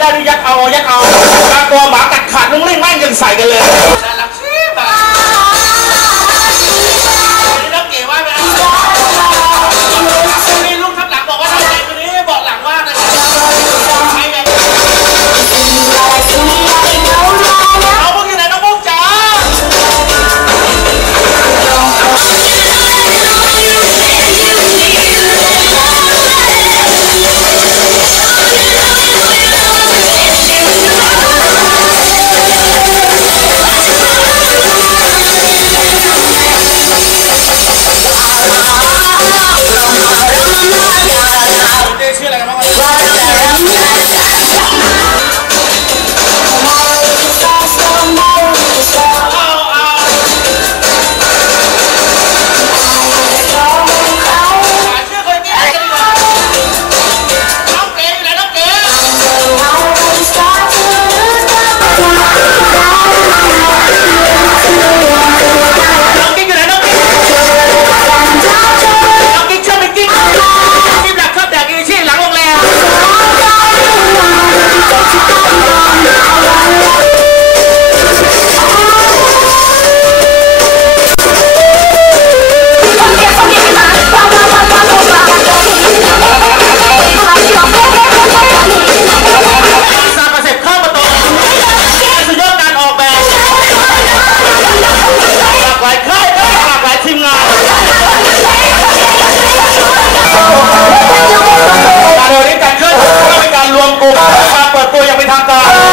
ได้ที่ยัดเอายัดเอาปลาตัวหมากัดขาดนุ่งเล่งแม่งยังใส่กันเลย ดตัวอย่างเป็นทางการ